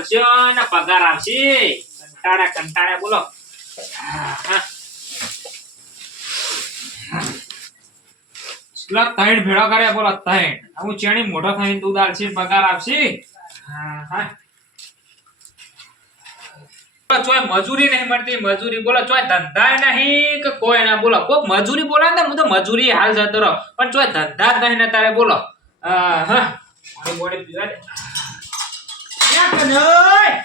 મળશે ને પગાર આવશે. કંટાળ્યા બોલો. ત્રણ ભેળો કર્યા બોલો. ત્રણ હું ચેણી મોટો થઈને દૂધ આવશે, પગાર આવશે. ચોય મજૂરી નહીં મળતી. મજૂરી બોલો, ચોય ધંધા નહીં કે કોઈ ના બોલો. કોક મજૂરી બોલા ને હું તો મજૂરી હાલ જતો રહો, પણ ચોય ધંધા જ નહીં ને તારે બોલો.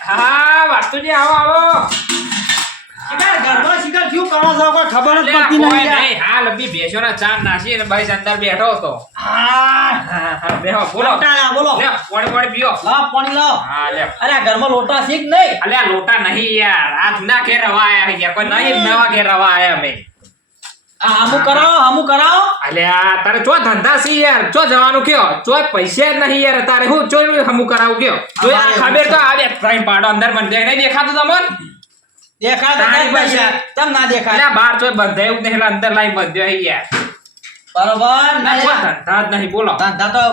હા વાસ્તુજી આવો આવો. ખબર જ પડતી નહીં. હાલ અભી ભેંસોના ચાર નાસી અને ભાઈ અંદર બેઠો હતો. બેહો બોલો. બોલો પાણી પીઓ. લાવ પાણી લાવ. હા લે. અરે ઘરમાં લોટા છે કે નહીં? અલ્યા લોટા નહીં યાર, આ જૂના ઘેર રવા આયા યાર, કોઈ નહીં નવા ઘેર રવા આયા અમે. હમુ કરાવો. અલ્યા તારે ચો ધંધા છે યાર, ચો જવાનું કયો? ચો પૈસા જ નહીં યાર તારે, હું ચો હમુ કરાવું કયો? જો આ ખબર તો આવે ત્રણ પાડો અંદર બંધ નહીં દેખાતું તમને? દેખાય પૈસા તમ ના દેખાય. અલ્યા બાર ચો બંધાયું નહીં, અંદર લાઈ બંધ્યો યાર. બરોબર. ના ચો ધંધા જ નહીં બોલો. ધંધા તો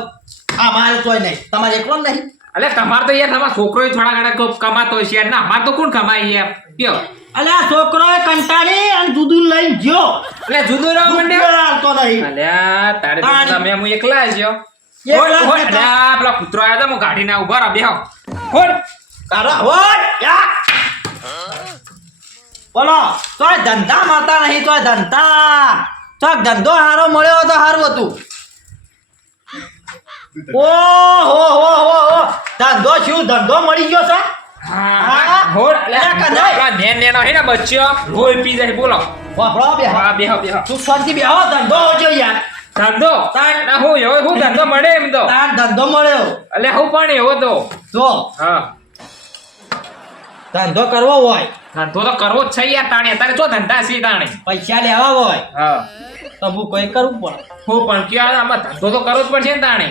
અમારે તોય નહીં, તમારે એકલો જ નહીં. અલ્યા તમારે તો યાર તમારા છોકરો થોડા ઘણા કમાતો હોય છે યાર. ના અમારે તો કોણ કમાય યાર કયો? અલ્યા છોકરોએ કંટાળી અને જુદું લઈને ગયો. એટલે જુદો રહો મંડ્યો આવતો નહીં. અલ્યા તારે તો તમે હું એકલા જ છો. અલ્યા પેલા કૂતરો આવ્યો તો હું ગાડીના ઉભા રહો બેહો. હોડ કારો હોડ યા. બોલો તોય ધંધા મળતા નહીં, તોય ધંધા તો ધંધો હારો મળ્યો તો સારું હતું. ઓહો ધંધો શું ધંધો મળી ગયો છે? હોડ અલ્યા નેન નેનો હે ને બચ્ચો લોહી પી જાય બોલો. વાપરો બે હા બેહો બેહો. તું શાંતિ બેહો. ધંધો હોજો યાર. ધંધો ના હું એવો હું ધંધો મળે એમ તો. તાર ધંધો મળ્યો. અલ્યા હું પણ એવો તો. જો હા ધંધો કરવો હોય, ધંધો તો કરવો જ છે યાર તાણે. તારે શું ધંધા છે તાણે? પૈસા લેવા હોય હા તો હું કોઈ કરવું પડે. હું પણ ક્યાં આમાં ધંધો તો કરવો જ પડશે ને તાણે.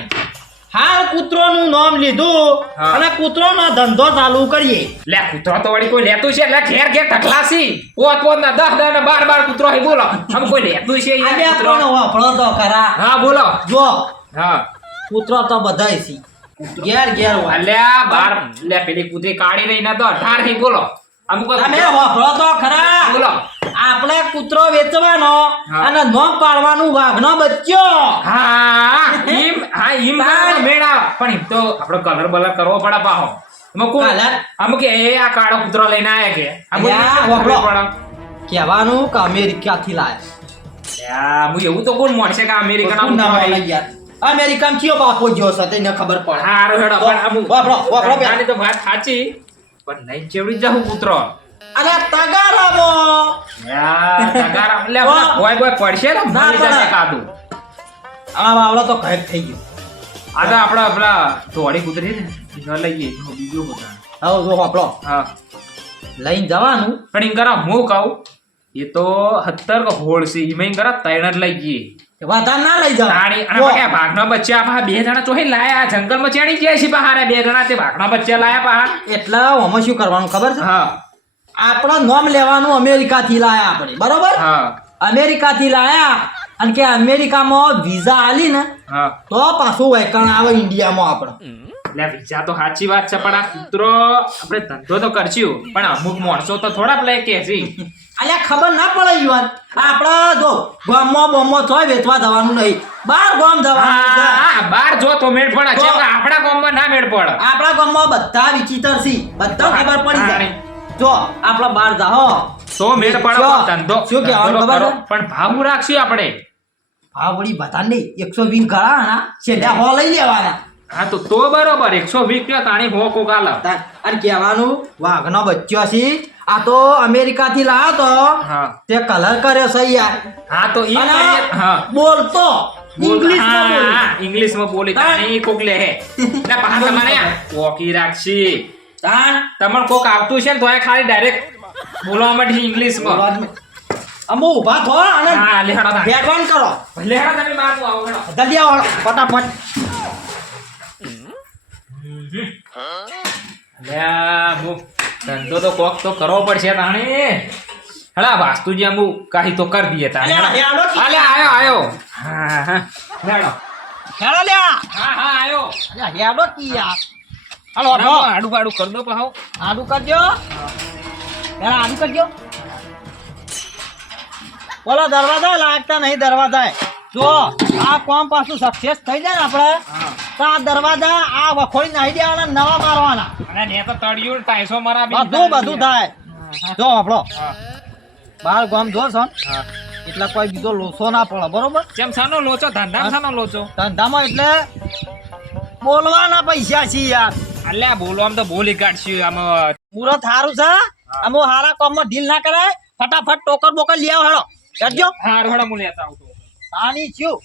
હાલ કૂતરોનું નામ લીધું હા. અને કૂતરોનો ધંધો ચાલુ કરીએ. લે કૂતરો તો વળી કોઈ લેતું છે? લે ઘેર ઘેર ઢકલાસી પોત ના 10 ને 12 કૂતરો હે બોલો. આમ કોઈ લેતું છે યાર આજે કૂતરો? પણ વાપરો તો ખરા. હા બોલો. જો હા કૂતરો તો બધાય છે, ઘેર ઘેર હોય. અલ્યા બાર લે પેલી કૂતરી કાઢી રહી ના તો 18 થી બોલો. અમુક તમે વાપરો તો ખરા. બોલો. આપણે કૂતરો વેચવાનો હા. અને નોમ પાડવાનું વાઘનો બચ્ચો. હા ઈમ મેળા પણ ઈમ તો આપણો કલર બલર કરવો પડે પાહો. Colour? અમુક એ આ કાળો કૂતરો લઈને આયા કે અલ્યા, વાપરો. કહેવાનું કે અમેરિકાથી લાયા. યાર હું એવું તો કોણ મોડશે કે અમેરિકાના શું નામ કૂતરો આવે યાર? અમેરિકામાં કયો બાપો જ્યો છે તેને ખબર પડે. હારો હેડો પણ અમુક વાપરો બે. આની તો વાત સાચી પણ નહીં ચેવડી જાઉં કૂતરો. અરે તગારામાં. યાર તગારા લે બોય પડશે ને ના મરી જશે પડે. કાદુ. આ બાવળો તો ઘાયબ થઈ ગયો. આ તો આપડા પેલા ધોળી કૂતરી ને ન લઈએ બીજું બધા. હવે જો વાપરો હા લઈને જવાનું. પણ ઈન કરા હું કહું એ તો 17 કો હોળ છે ઈમાં કરા ત્રણ જ લઈ ગઈ. વાતા ના લઈ જાવ. તાણી અને પાછા ભાગના બચ્ચા પાછા બે જણા ચોહી લાયા જંગલમાં ચેણી ગયા છે બહાર બે જણા તે ભાગના બચ્ચા લાયા પાહા. એટલે આમાં શું કરવાનું ખબર છે? હા આપણો નામ લેવાનું અમેરિકાથી લાયા આપણે, બરોબર? હા અમેરિકાથી લાયા અને કે અમેરિકામાં વિઝા આલી ને હા તો પાછું વેકણ આવે ઇન્ડિયામાં આપણે. એટલે વિચાર તો સાચી વાત છે પણ આ કૂતરો આપણે ધંધો તો કરશું પણ અમુક માણસો તો થોડા પ્લે કે છે. અલ્યા ખબર ના પડે યુવાન. આપણા જો ગામમાં બોમમાં થોય વેચવા જવાનું નહીં, બાર ગામ જવાનું છે. હા બાર જો તો મેળ પડે છે પણ આપણા ગામમાં ના મેળ પડે. આપણા ગામમાં બધા વિચિત્ર છે, બધા ખબર પડી જાય. તાણી. જો આપણા બાર જાહો તો મેળ પડે શું? પણ ધંધો શું કહેવાનું ધંધો ખબર કરો. છે? પણ ભાવ રાખશું આપણે. હા વળી બધા નહીં 120 ગળાના છેલ્લા હો લઈ લેવાના. હા તો બરોબર 120 કયો તાણી હો કોક આલે. અને કહેવાનું વાઘનો બચ્ચો છે, આ તો અમેરિકાથી લાવ્યો તો હા તે કલર કર્યો છે યાર. હા તો ઈ અને કરીએ. હા બોલતો ઇંગ્લિશમાં બોલ. હા ઇંગ્લિશમાં બોલી તાણી કોક લે હે ને પાછા તમારે વોકી રાખશી તાણ તમને કોક આવતું છે ને તો ખાલી ડાયરેક્ટ બોલવા માટે ઇંગ્લિશમાં. અમો ઊભા થો અને હા લે હેડો તાણી. બેટ ઓન કરો. લે હેડો તમે મારવું આવો હેડો. જલ્દી આવો ફટાફટ. અલ્યા મુ ધંધો તો કોક તો કરવો પડશે તાણી. હેડા વાસ્તુજી આમ કાહી તો કરી દઈએ તાણી. અલ્યા, હેડો કી. અલ્યા આયો હા હા હેડો. હેડો લ્યા. હા હા આયો. અલ્યા હેડો કી યાર. હાલો આપો આડું બાડું કર દો પાહો. આડું કરજો પેલા આડું કરજો બોલો દરવાજા લાગતા નહીં દરવાજા જો આ કોમ પાછું સક્સેસ થઈ જાય ને આપણે તો આ દરવાજા આ વખોડી નાખી દેવાના નવા મારવાના અને ને તો તળિયું ટાઈસો મારા બધું થાય જો આપણો હા બાર ગામ જો છો હા. એટલે કોઈ બીજો લોસો ના પડે બરોબર કેમ સાનો લોચો ધંધા સાનો લોચો ધંધામાં એટલે બોલવાના પૈસા છે યાર અલ્યા બોલવામાં તો બોલી કાઢશું આમાં. મુરત સારું છે અમુ હારા કામમાં ઢીલ ના કરાય ફટાફટ ટોકર બોકર લઈ આવો હેડો કરજો હારું હેડો હું લેતા આવતો. આની છું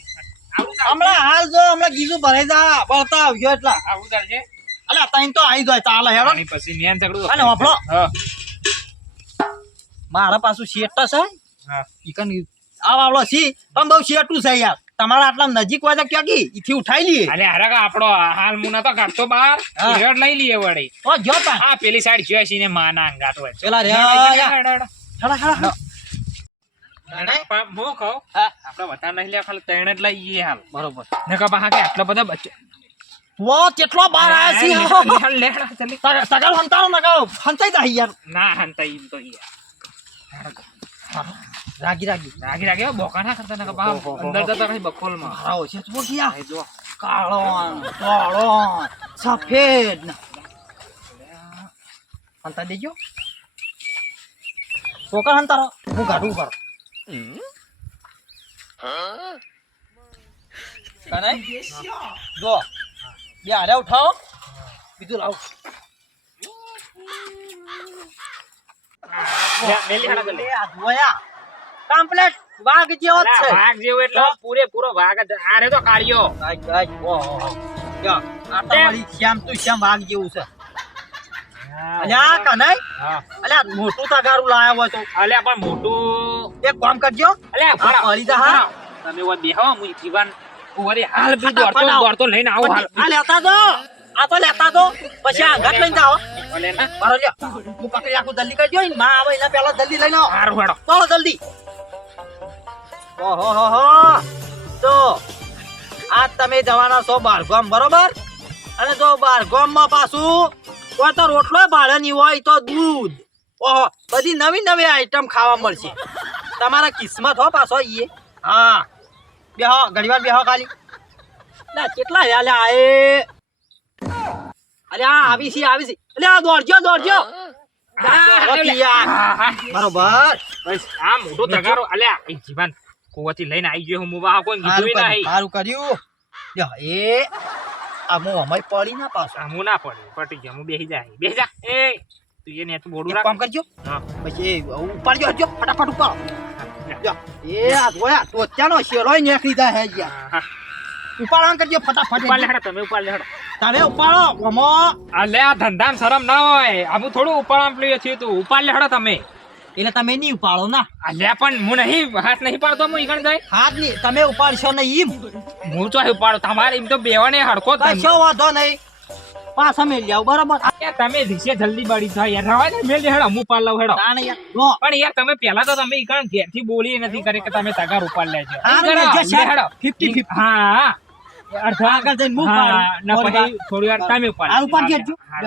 આવું ચાલશે? હમણાં હાલ જો હમણાં ગીજું ભરાઈ જા બળતા આવજો એટલા આવું ચાલશે? અલ્યા તઈ તો આવી જાય ચાલે હેડો આની પછી ન્યાન ઝઘડું. અને વાપરો હા મારા પાછું શેટ છે હા ઈકન આ વાળો સી પણ બહુ શેટું છે યાર તમારા આટલા નજીક હોય તો ક્યાં કી ઈથી ઉઠાઈ લઈએ અલે હરકા આપણો હાલ મુના તો કાઢતો બાર હા. હિરડ લઈ લઈએ વળી. તો જો તા આ પેલી સાઈડ જોઈશી ને માના અંગાત હોય. પેલા રે હેડો, યાર. હેડો, હેડો. હેડો હેડો હું કહું હા આપણે વધારે નહીં લે ખાલી ત્રણ જ લઈ જઈએ હાલ. બરોબર નકર પાછા કે આટલા બધા બચ્ચે વો કેટલો બાર આયા છે લે હેડો, જલ્દી. સગલ હંતાળો નગાવ હંતાઈ જા યાર ના હંતા ઈમ તો યાર રાગી રાગી રાગી રાગી બોકા ના કરતા નકર પાછા અંદર જતા કઈ બખોલમાં. મારા ઓછે તો ગયા આ જો કાળો કાળો સફેદ હંતા દેજો પોકર હંતારો હું ગાડું ઉપર કનાઈ જો બે આરે ઉઠાવો બીજું લાવ મેલી હેડો જલ્દી. આ જોયા કમ્પ્લીટ વાઘ જેવો જ છે વાઘ જેવો એટલે પૂરેપૂરો વાઘ જ. આરે તો કાઢ્યો. આ તમારી શ્યામ તું શ્યામ વાઘ જેવું છે અલ્યા કનાઈ હા અલ્યા મોટું તગારું લાયા હોય તો અલ્યા પણ મોટું એક કામ કરજો અલ્યા આ પડી જા હા. તમે ઓય બેહો હું જીવન ઓરે હાલ બી દોડતો લઈને આવો હાલ. આ લેતા દો આ તો લેતા દો પછી આ ઘટ લઈને જાઓ ઓલે ના બરો લ્યો હું પકડી રાખું જલ્દી કરજો ને માં આવે એના પહેલા જલ્દી લઈને આવો હારું હેડો. ચાલો જલ્દી ઓહો હો હો તો આ તમે જવાના છો બારગામ બરોબર અને જો બારગામમાં પાછું કોઈ તો રોટલો ભાડે નહીં હોય તો દૂધ ઓહો બધી નવી નવી આઈટમ ખાવા મળશે તમારા કિસ્મત હો પાછો ઈએ હા બેહો ઘડીવાર બેહો ખાલી ના કેટલા યાલે આએ અરે આ આવી છે અરે આ દોડજો દોડજો બરોબર બસ આ મોટો તગારો અલ્યા એ જીવન કોવાથી લઈને આવી ગયો હું મુવા કોઈ કીધું નહીં. સારું કર્યું લ્યો એ આ મો અમારી પડી ના પાછો હું ના પડ્યું પટી ગયો હું બેહી જા એ તું એને તું બોડું એક રાખ. કામ કરજો હા પછી એ ઉપાડજો હટજો ફટાફટ ઉપાડો લ્યો એ આ જોયા તો ત્યાંનો શેરોય નીકળી જાય હે યાર હા ઉપાડવાનું કરજો ફટાફટ ઉપાડ લે હેડો તમે ઉપાડ લે હેડો. તમે ઉપાડો ઓમો અલે આ ધંધામાં શરમ ના હોય આમ થોડું ઉપાડવા લઈએ છીએ તું ઉપાડ લે હેડો તમે. એટલે તમે નહીં ઉપાડો ના અલ્યા પણ હું નહીં હાથ નહીં પાડતો હું ઈકણ જાય. હાથ નહીં તમે ઉપાડશો નહીં હું તો ઉપાડો તમારે એમ તો બેવાને હડકો કશો વાંધો નહીં પાછા મેળ જાવ બરાબર તમે દિશે જલ્દી બળી થાય યાર રવા દે મેલ દે હેડો હું પાડ લઉં હેડો. તાણે યાર લો પણ યાર તમે પેલા તો તમે ઈકણ ઘેરથી બોલી નથી કરી કે તમે તગાર ઉપાડ લેજો. હા, ઈ કરો, જે છે, લે હેડો. 50-50. હા અડધા આગળ જઈને હું હા, પાડું. ના થોડી પછી થોડી વાર તમે ઉપાડ આ ઉપાડ દેજો. હા,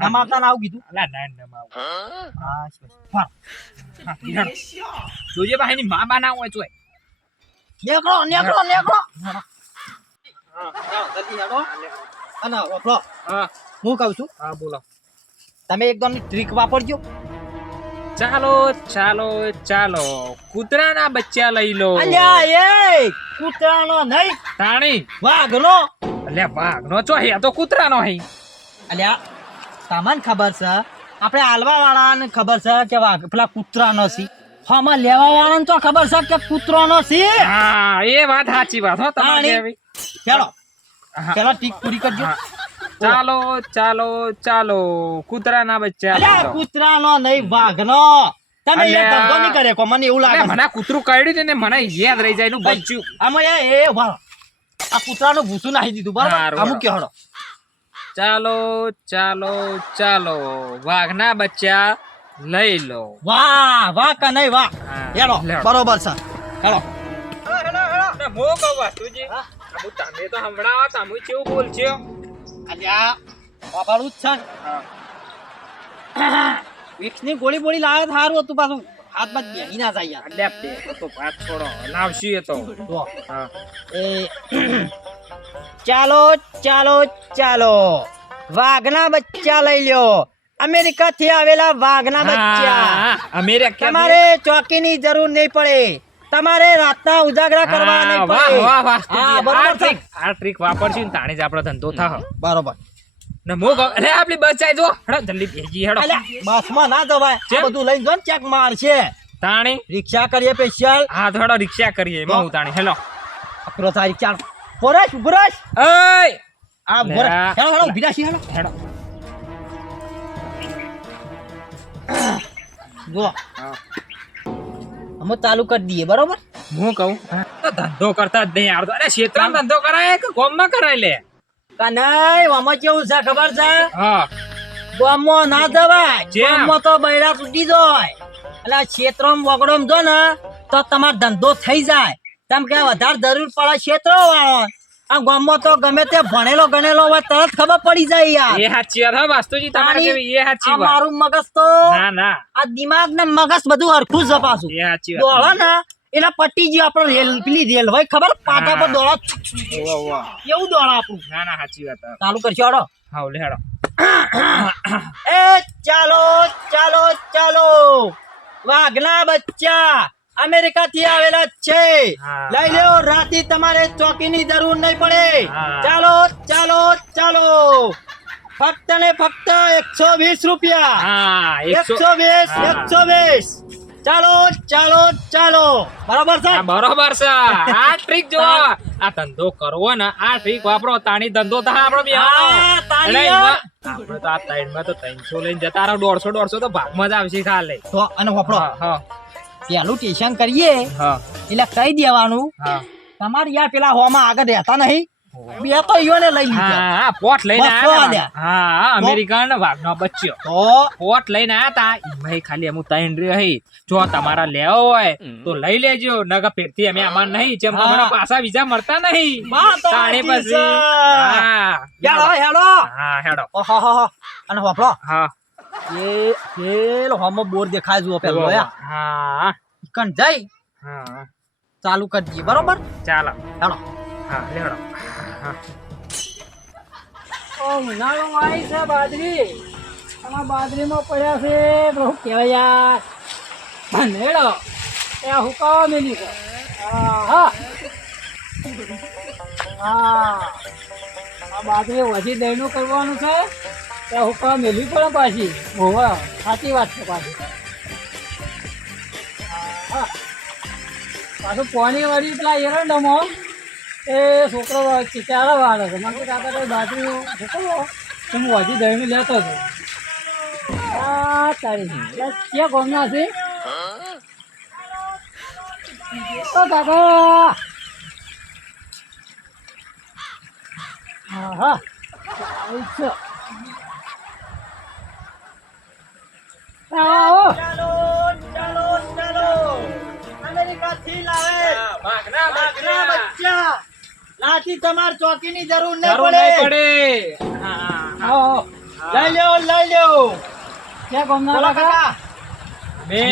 ના મારતા ના આવું કીધું અલા ના ના માવ. હા ફાર હા, ઈ હેડો. જોજે ભાઈ ની મા બા ના હોય તોય. નેકળો નેકળો નેકળો હા જલ્દી હેડો અને વાપરો હા હું કહું છું હા બોલો. તમે એકદમ ટ્રીક વાપરજો ચાલો ચાલો ચાલો કૂતરાના બચ્ચા લઈ લો. અલ્યા એ કૂતરાનો નહીં તાણી વાઘનો અલ્યા વાઘનો ચો હે આ તો કૂતરાનો હે. અલ્યા તમને ખબર છે આપણે આલવા વાળાને ખબર છે કે વાઘ પેલા કૂતરાનો છે હમણાં લેવા વાળાને તો ખબર છે કે કૂતરાનો છે હા એ વાત સાચી વાત હો તમારી તાણી. એવી. ચાલો હા. ચાલો ટીક પૂરી કરજો હા. ચાલો ચાલો ચાલો કૂતરાના બચ્ચા લઈ અલ્યા લો. કૂતરાનો નહીં વાઘનો તમે એ અલ્યા. ધંધો નહીં કરે કો મને એવું અરે લાગે છે. મને આ કૂતરું કાઢ્યું છે ને મને યાદ રહી જાય એનું બચ્ચું. આમાં એ વાહ આ કૂતરાનું ભૂસું નાખી દીધું બરાબર હારું, અમુક કે હડો ચાલો ચાલો ચાલો વાઘના બચ્ચા લઈ લો. વાહ વાહ કે નહીં વાહ હા, હેડો લેડો. બરોબર છે હેડો તમે તો સંભળાવો તમે કેવું બોલશો. અલ્યા વાપરવું જ છે વિક્સની ગોળી બોળી લાવે તો સારું હતું પાછું હાથ બાદ બેહી ના જાય યાર અલ્યા બે તો વાત છોડો લાવશી એ તો જો હા એ ચાલો ચાલો ચાલો વાઘના બચ્ચા લઈ લ્યો અમેરિકા થી આવેલા વાઘના બચ્ચા અમેરિકા તમારે ચોકીની જરૂર નહીં પડે તમારે રાતના ઉજાગરા કરવા નહીં વાહ પડે વાહ વાહ હા, બરોબર છે. આ ટ્રીક વાપરશું ને તાણે જ આપણો ધંધો થાહ બરોબર ને મો અરે આપલી બચાઈ જો હેડો જલ્દી ભેજી હેડો અલ્યા બસમાં ના જવાય આ કેમ? બધું લઈને જો ને ચેક મારશે તાણી રિક્ષા કરીએ સ્પેશિયલ હા તો હેડો રિક્ષા કરીએ એમાં હું તાણી હેલો અકરો તારી ચાલ બોરસ બોરસ ઓય આ બોરસ લે. હેલો હેલો ઉભી રાશી હેલો હેડો જો હા અમે ચાલુ કરી દઈએ બરોબર હું કહું તો ધંધો કરતા જ નહીં આવડતો અરે ક્ષેત્રમાં ધંધો કરાય કે ગામમાં કરાય લે કાનાઈ આમાં કેવું છે ખબર છે હા ગામમાં ના જવાય જેમ? ગામમાં તો બૈરા તૂટી જાય એટલે આ ક્ષેત્રમાં વગડોમ જો ને તો તમારો ધંધો થઈ જાય તેમ કે વધારે જરૂર પડે ક્ષેત્રો વાળો આ ગામમાં તો ગમે તે ભણેલો ગણેલો હોય તરત ખબર પડી જાય યાર એ સાચી વાત હો વાસ્તુજી તમારે તારી- કેવી એ સાચી આ વાત મારું મગજ તો ના ના આ દિમાગ ને મગજ બધું હરખું જ પાછું એ સાચી દોડો વાત ને એટલે પટ્ટી જે આપણે રેલ પેલી રેલ હોય ખબર પાટા પર હા. દોડો વાહ વાહ એવું દોડો આપણું ના ના સાચી વાત ચાલુ કરશો હડો હા લે હેડો એ ચાલો ચાલો ચાલો વાઘના બચ્ચા અમેરિકા થી આવેલા જ છે હા. લઈ લ્યો રાતી તમારે ચોકીની જરૂર નહીં પડે હા. ચાલો ચાલો ચાલો ફક્ત ને ફક્ત 120 રૂપિયા હા 120 હા. 120 ચાલો ચાલો ચાલો બરાબર છે હા બરોબર છે આ ટ્રીક જો આ ધંધો કરવો ને આ ટ્રીક વાપરો તાણી ધંધો થાય આપણો બિહારનો. હા, તાણી એટલે યાર. એમાં આપણે તો આ ત્રણમાં તો 300 લઈને જતા રહો 150 તો ભાગમાં જ આવશે ખાલી તો અને વપરો હા હા પેલું ટેશન કરીએ હા એટલે કહી દેવાનું હા તમારે યાર પેલા હોમાં આગળ રહેતા નહીં બે તો ઈયોને લઈ લીધા હા હા પોટ લઈને બસો આયા આલ્યા. હા અમેરિકન વાઘનો બચ્ચો તો પોટ લઈને આયા તા એમાંય ખાલી અમુક 3 રહી જો તમારા લેવો હોય તો લઈ લેજો નકર ફેરથી અમે આમાં નહીં જેમ હા. તમારા પાછા વિઝા મળતા નહીં વાત તો તાણી સાચી પછી છે. હા હેડો હેડો હા હેડો ઓહો અને વપરો હા એ પેલો હોમો બોર દેખાય જુઓ પેલો યા હા કણ જઈ હા ચાલુ કરી દઈએ બરોબર ચાલો હેડો હા લેડો હા ઉનાળો આવી છે બાજરી આમાં બાજરીમાં પડ્યા છે તો શું કહેવાય યાર ભનેડો એ હુકાવા મેલી છે હા આ બાજરી વધી દહીંનું કરવાનું છે એ હુકાવા મેલવી પડે પાછી હોવા સાચી વાત છે પાછી હા પાછું પોની વળી પેલા એરંડમાં એ છોકરો ચારા વાળે છે મને તો કાકા કઈ બાજરી છોકરો તો હું હજી દહીં લેતો હતો તારી ક્યાં ગમના છે ઓ કાકા હા હા આવી છે આવો ચાલો ચાલો ચાલો અમેરિકા થી લાવે વાઘના વાઘના બચ્ચા લાથી તમાર ચોકીની જરૂર નહીં જરૂર પડે નહીં પડે હા આવો લઈ લ્યો ક્યાં ગમના બોલો કાકા કાકા બે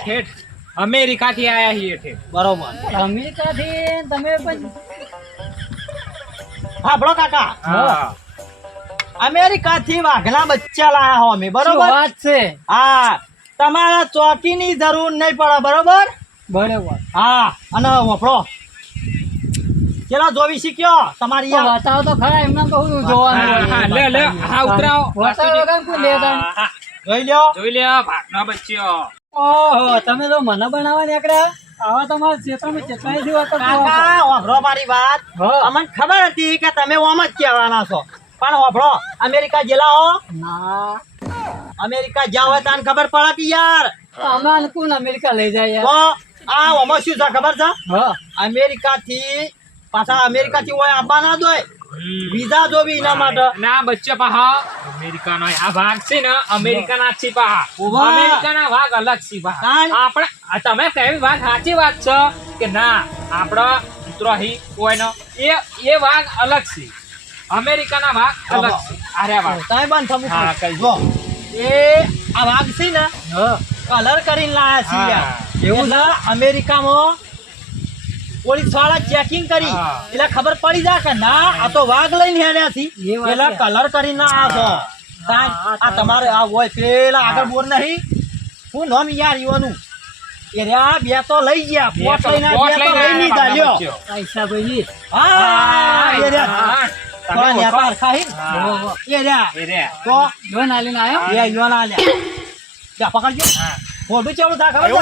ઠેઠ અમેરિકા થી આયા છીએ ઠેઠ બરોબર અમેરિકાથી તમે પણ હા બરો કાકા હા અમેરિકા થી વાઘના બચ્ચા લાયા હો અમે શું બરોબર વાત છે હા તમારા ચોકીની જરૂર નહીં પડે બરોબર બરોબર હા અને વપરો ચલો જોવી શીખ્યો તમારી તો યાર બતાવો તો ખરા એમને તો હું હા, જોવાનું હા, લે, લે, હા, ઉતરાવો. બતાવો વગર કોઈ લેતા નહીં. હા, જોઈ લ્યો જોઈ લે ભાગનો બચ્ચો ઓહો તમે તો મને બનાવવા નીકળ્યા આવા તમારા ક્ષેત્રમાં કેટલાય થી વાતો કાકા વાપરો મારી વાત હા. અમને ખબર હતી કે તમે ઓમ જ કહેવાના છો પણ વાપરો અમેરિકા જેલા હો ના અમેરિકા જ્યાં હોય તાને ખબર પડે કે યાર અમારે કોણ અમેરિકા લઈ જાય તો યાર આ ઓમાં શું છે ખબર છે હા અમેરિકા થી પાછા અમેરિકા થી હોય આવવા ના દોય વિઝા જોવી એના માટે ના બચ્ચા પાહા અમેરિકાનો આ ભાગ છે ને અમેરિકાના જ છે પાહા ઉભા. અમેરિકાના ભાગ અલગ છે પાહા કાંઈ? આપણે આ તમે કહેવી વાત સાચી વાત છે કે ના આપણા મિત્રો હી કોઈનો એ ભાગ અલગ છે અમેરિકાના ભાગ અલગ છે અરે વાહ તમે બંધ થવું હા, પડે. કઈ જો એ આ વાઘ છે ને હા કલર કરીને લાયા છે હા. યાર. એવું ના અમેરિકામાં પોલીસ વાળા ચેકિંગ કરી હા. એટલે ખબર પડી જાય કે ના આ તો વાઘ લઈને હેડ્યા છે એ વાત પેલા છે. કલર કરીને આ છો તાન આ તમારે આ હોય પેલા આગળ બોર નહીં શું નામ યાર ઈવાનું એ રહ્યા બે તો લઈ ગયા પોટ લઈને આ બે તો લઈ લીધા લ્યો પૈસા ભાઈ હા એ રહ્યા થોડા નેપાળ ખાઈ હા. એ રહ્યા એ રે તો જો નાલીને આવ્યો એ ઈવાના આલ્યા જા પકડજો હા. મોઢું ચેવડું થા ખબર છે?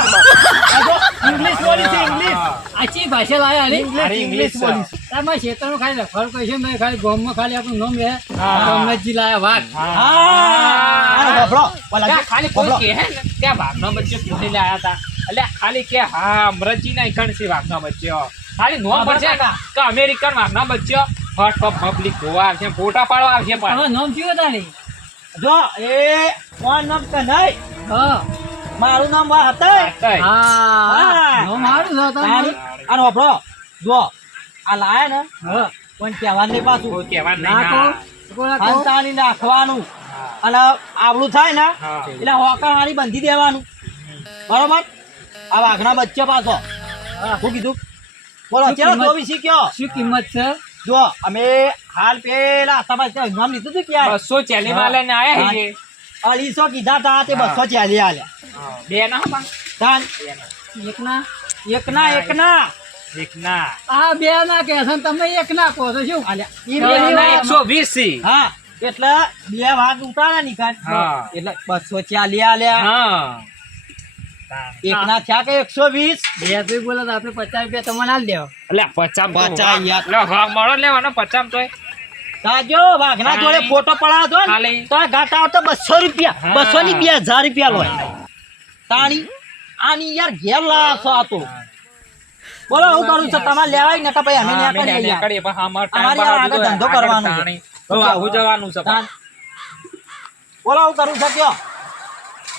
આ જો ઇંગ્લિશ બોલી છે ઇંગ્લિશ આચી ભાષા લાયા ને અરે ઇંગ્લિશ બોલી છે. તમારા ક્ષેત્રનું ખાલી લખવાનું કહે છે મેં ખાલી ગામમાં ખાલી આપણું નામ લે હા. રમતજી લાયા વાઘ હા હોભળો બોલા ત્યાં ખાલી કોઈ કહે ને ત્યાં વાઘનો બચ્ચો ક્યોથી લાયા હતા એટલે ખાલી કે હા અમરતજી ના ઈકણ વાઘનો બચ્ચો ખાલી નોમ હા, પડશે ને બરાબર. કે અમેરિકન વાઘનો બચ્ચો ફટ પબ્લિક જોવા આવશે ફોટા પાડવા આવશે પણ હવે નામ શું હતા ને જો એ કોણ નામ કે નહીં હા મારું નામ વા હતા હા નામ સારું છે તમારું. અને હોભળો જો આ લાયા ને હા પણ કહેવાનું નહીં પાછું કોઈ કહેવાનું ના નહીં કહો ના. કોના કહો હંતાની નાખવાનું હા. અને આવડું થાય ને હા. એટલે હોકરવાળી બંધી દેવાનું બરોબર આ વાઘના બચ્ચા પાછો શું કીધું બોલો શું ચલો કિંમત? તો બી શીખ્યો શું કિંમત છે જો અમે હાલ પેલા તમારે નામ લીધું હતું ક્યારે 200 ચેલીમાં લઈને આયા છે 250 કીધા તા તે 240 આલ્યા બે ના પણ તાન એકના એકના એક ના આ બે ના કહે છે ને તમે એક ના કહો છો શું આલ્યા બે ઈ બે ના. 120 છે હા એટલે બે ભાગ ઉતારા નિકાલ હા. એટલે 240 આલ્યા હા એકના થયા કે 120 બે તો બોલો તો આપણે 50 રૂપિયા તમને આલ દેવો એટલે 50 પચાસ યાર. લે હા મળો લેવાનો 50 તોય તાજો વાઘના જોડે ફોટો પડાવો તો ને, ખાલી. તો આ ઘાટા આવતો 200 રૂપિયા હા. 200 ની 2000 રૂપિયા લોય તાણી આની યાર ઘેર લાવશો આ તો બોલો હું કરું છું તમારે લેવાય ને કે ભાઈ અમે હા, ન્યા કરીએ યાર. કરીએ, પણ અમારે time અમારે યાર બરાબર આગળ ધંધો આગળ કરવાનો છે. તાણી. તો આવું જવાનું છે તાણ. બોલો હું કરું છું કયો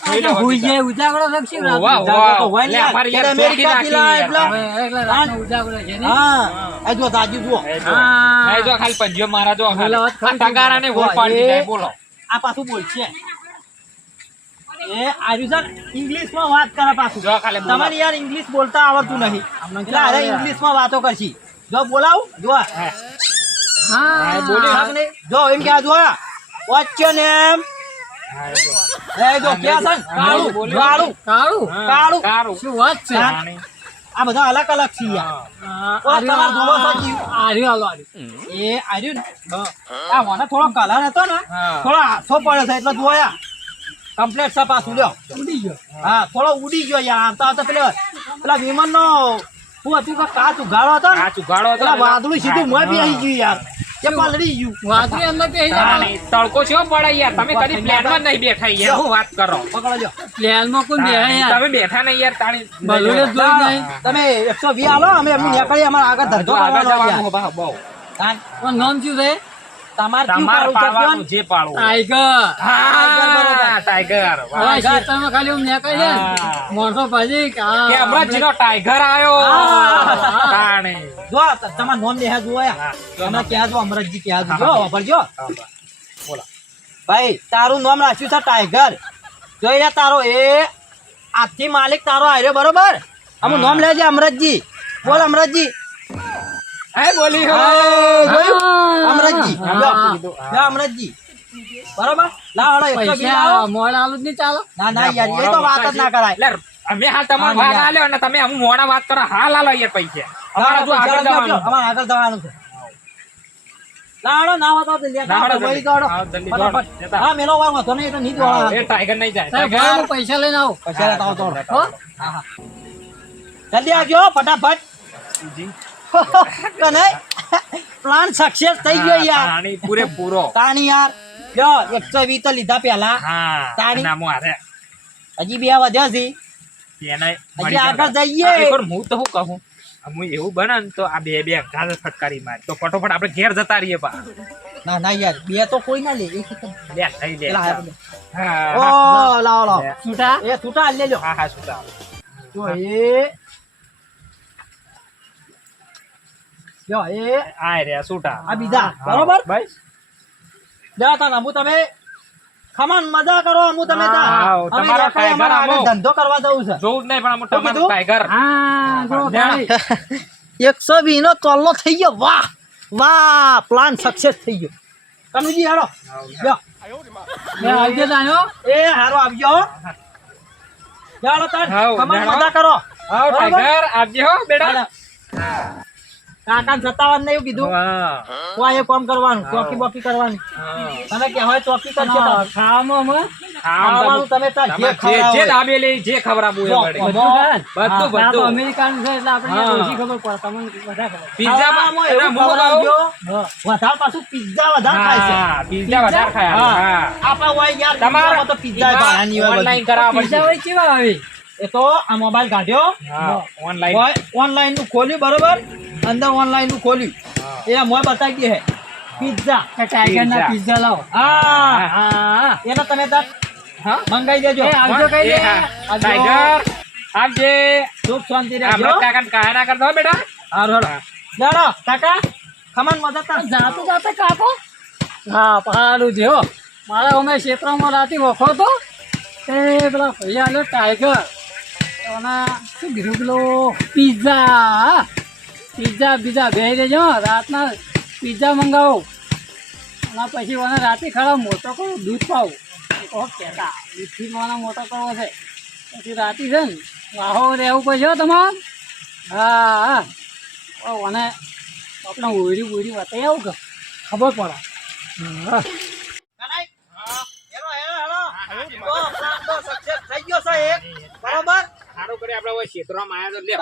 જોઈ લો હુઈ બીજા. જાય ઉજાગરો છે શું રાત? વાહ, ઉજાગરો તો હોય ને લે, યાર. અમારે યાર એટલે અમેરિકાથી ચોકી નાખી લાયા યાર. એટલે. હવે એટલે રાતનો ઉજાગરો છે ને હા આ જો તાજુ જુઓ એ જો. હા. એ જો ખાલી પંજો મારા જો ખાલી. બોલો, આ ટગારાને ગોળ પાડી એ- દીધા, બોલો આ પાછું બોલશે એ આજુ સર ઇંગ્લિશમાં વાત કરે પાછું જો ખાલી બોલો. તમારે યાર ઇંગ્લિશ બોલતા આવડતું નહીં અમને એટલે અરે આવડે. ઇંગ્લિશમાં વાતો કરશી જો બોલાવું જો હા. હા બોલ્યો. શાક નહીં. જો એમ કે આ જો વોટ્સ યોર નેમ હા, એ જો. એ જો ક્યાં છે કાળું બોલ્યો. કાળું કાળું હા, કાળું. કાળું. શું વાત છે તાણી. આ બધા અલગ અલગ છે યાર હા. ઓ, તમારે જોવો છો કે? આર્યું હાલો આર્યું. એ આર્યું ને આ મને થોડો કલર હતો ને હા. થોડો હાથો પડ્યો છે એટલે જોયા કમ્પ્લેટ છે પાછું લ્યો ઉડી ગયો હા થોડો ઉડી ગયો યાર આવતા આવતા પેલા વિમાન નો શું હતું કે કાચ ઉઘાડો હતો ને આ ચુગાડો હતો પેલા ને. વાદળું સીધું મોં બી આવી ગયું યાર કે પલળી ગયું વાદળી અંદર બેસી જાય તાણી. તડકો છે પડે યાર તમે કદી પ્લેનમાં જ નહીં બેઠા યાર હું વાત કરો પકડો લ્યો પ્લેનમાં કોણ બેહે યાર તમે બેઠા નહીં યાર તાણી બલૂને જ જોઈ નહીં. તમે 120 આલો અમે એમની નીકળી અમારે આગળ ધંધો જો આગળ કરવાનો જવાનું યાર. હો બા, બહુ. તાન પણ નામ શું છે તમારે કેવું તમારે કરવું છે પાડવાનું કયો? જે પાડવું હોય. ટાઈગર હા, ટાઈગર. હવે ખેતરમાં ખાલી હું નીકળી જાય ને, હા. માણસો ભાજી કે આ કે હમણાં જીનો ટાઈગર આવ્યો હા. તાણી. જો તમારે નોમ દેહા જોયા હા. તમે ક્યાં જો અમરતજી ક્યાં જો વાપરજો હા, બા. બોલો. ભાઈ તારું નામ રાખ્યું છે ટાઈગર જોઈ લે તારો એ આજથી માલિક તારો આવ્યો બરોબર અમુક નામ લેજે અમરતજી બોલ અમરતજી હે બોલી હો. જોયું? હા. અમરતજી હા. જો, જો અમરતજી બરોબર લાવ હળો 120 પૈસા લાવો. મોડા આલું જ નહીં ચાલો ના ના યાર એ તો વાત જ ના કરાય એટલે અમે હાલ તમારો હા, ભાગ યાર. આલ્યો અને તમે અમુક મોડા વાત કરો હાલ આલો યાર પૈસા અમારે જો આગળ જવાનું અમારે આગળ જવાનું છે લાવડો ના હોતો તો લે ના હોતો ભાઈ જલ્દી. દોડો હા, જલ્દી દોડો. ફટાફટ. જતા. હા મેલો વાળો હતો ને એ તો નહીં હા, દોડો એ ટાઈગર નહીં જાય સાહેબ ટાઈગર. ઘરે હું પૈસા લઈને આવું પૈસા લેતા આવો દોડો હો હા હા જલ્દી આવજો ફટાફટ જી. કને પ્લાન સક્સેસ થઈ ગયો યાર તાણી પૂરેપૂરો. તાણી યાર જો 120 તો લીધા પેલા હા તાણી. નામો હારે. હજી બે વધ્યા છે એને હજી આગળ જઈએ. આ એકવાર હું તો શું કહું હું એવું બને ને તો આ બે ઘાસ ફટકારી માર તો ફટોફટ આપણે ઘેર જતા રહીએ પા ના ના યાર બે તો કોઈ ના લે એક જ. લે થઈ લે પેલા હારે. હા ઓ લાવો લાવો લે. છૂટા એ છૂટા લે લ્યો હા શું ચાલ જો એ જો એ આ રે છૂટા આ બીજા હા, બરોબર બસ જા તાન અમુ તમે ખમણ મજા કરો અમુ તમે તા હા, અમે તમારો રેખાએ ટાઈગર અમારા આગળ આવો. ધંધો કરવા જવું છે જોવું જ નહીં પણ આમાં શું તમારું કીધું? ટાઈગર હા જો ખાલી 120 નો તોલ્લો થઈ ગયો વાહ વાહ પ્લાન સક્સેસ થઈ ગયો કનુજી હાલો લ્યો લે આવજે તાનો એ હારો આવજો ચાલો તાર હાઉ, ખમણ જાણો. મજા કરો આવો બરાબર? ટાઈગર આપજે હો બેટા હાલો. કાકા સત્તાવન ને એવું કીધું હા કોઈ કામ કરવાનું ચોકી બોકી કરવાની તમે કે હોય ચોકી કરશે હા, તાર. ખાવામાં અમે ખાવાનું તમે તાર જે તમારે જે ખવડાવો દાબેલી જે ખવડાવવું એ જો, વળે. બધું ખાય. બધું, હા, આ તો બધું. અમેરિકાનું છે એટલે આપણે હા. ઓછી ખબર પડે તમને બધા ખબર પિઝા ખાવામાં એના એવું મું કહું? ખવડાવજો. હા. વધારે પાછું પિઝા વધારે ખાય છે હા પિઝા વધારે ખાય હા આપણા હોય યાર તમારે પિઝામાં તો પિઝા ભાડાની હોય ઓનલાઈન બધી. કરાવવા પૈસા પડશે હોય કેવા આવી એ તો આ મોબાઈલ કાઢ્યો હા ઓનલાઈન હોય ઓનલાઈન નું ખોલ્યું બરોબર અંદર ઓનલાઈન નું ખોલ્યું એ મોય બતાવી દે હે પિઝા ટાઈગરના પિઝા લાવો હા હા એને તમે તાર હા મંગાઈ દેજો એ આવજો કઈ દે એ હા. આવજો. ટાઈગર આપજે સુખ શાંતિ આ રહેજો મત કાકા કાયા ના કરતો હો બેટા હારું હાલો જાડો કાકા ખમણ મદદ તાર જાતે જાતે કાપો હા સારું છે હો મારા અમે ક્ષેત્રમાં રાતી વખો તો એ પેલા ભાઈ આલો ટાઈગર અને શું કીધું પેલો પિઝા પિઝા બીજા બેસી દેજો રાતના પિઝા મંગાવો અને પછી મને રાતે ખરા મોટો કરો દૂધ પાવું કોક કહેતા દૂધથી મને મોટો કરવો છે પછી રાતે છે ને વાહો રહેવું પડશે હો તમારે હા હા મને આપણે ઓયડી બોયડી બતાવી આવું કે ખબર પડે હા કનાઈ હેલો હેલો હેલો તો પ્લાન તો સક્સેસ થઈ ગયો છે એક બરોબર સારું કરી આપણે ઓય ક્ષેત્રમાં આયા તો લે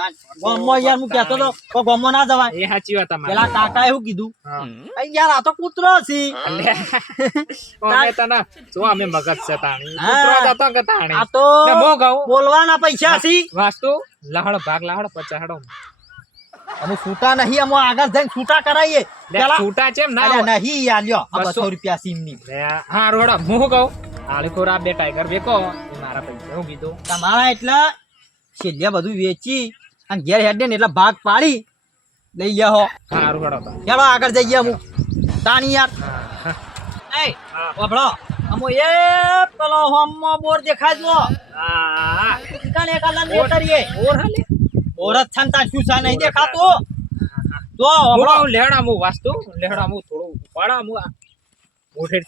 ગોમમાં યાર હું કહેતો તો કોઈ ગોમમાં ના જવાય એ સાચી વાત તમારી પેલા કાકા એવું કીધું હા. અહીં યાર આ તો કૂતરો છે લે. અમે તને જો અમે મગજ છે તાણી હા. કૂતરો જ હતો કે તાણી આ તો ને મો કહું બોલવાના પૈસા છે વાસ્તુ લહડ ભાગ લહડ પચાડો અમે છૂટા નહીં અમે આગળ જઈને છૂટા કરાવીએ લે પેલા છૂટા ચેમ ના અરે હોય? નહીં યાર લ્યો આ 200 રૂપિયા સીમની લે હા રોડા હું કહું આળીખોર આ બે ટાઈગર બેકો એ મારા પૈસા હું કીધું તમારા એટલા છેલ્લે બધું વેચી અને ઘેર હેડે ને એટલે ભાગ પાડી લઈ ગયા હો હારું રોડો તો ચાલો આગળ જઈએ હું તાણી યાર એ વાપડો અમો એ પેલો હોમમાં બોર દેખાય જો હા કાને કાલા ને કરીએ ઓર હાલે ઓરત છંતા શું સા નહીં દેખાતું જો હું વાપડો કહું લેહડા હું વાસ્તુ લેહડા હું થોડું ઉપાડા હું મોઠેર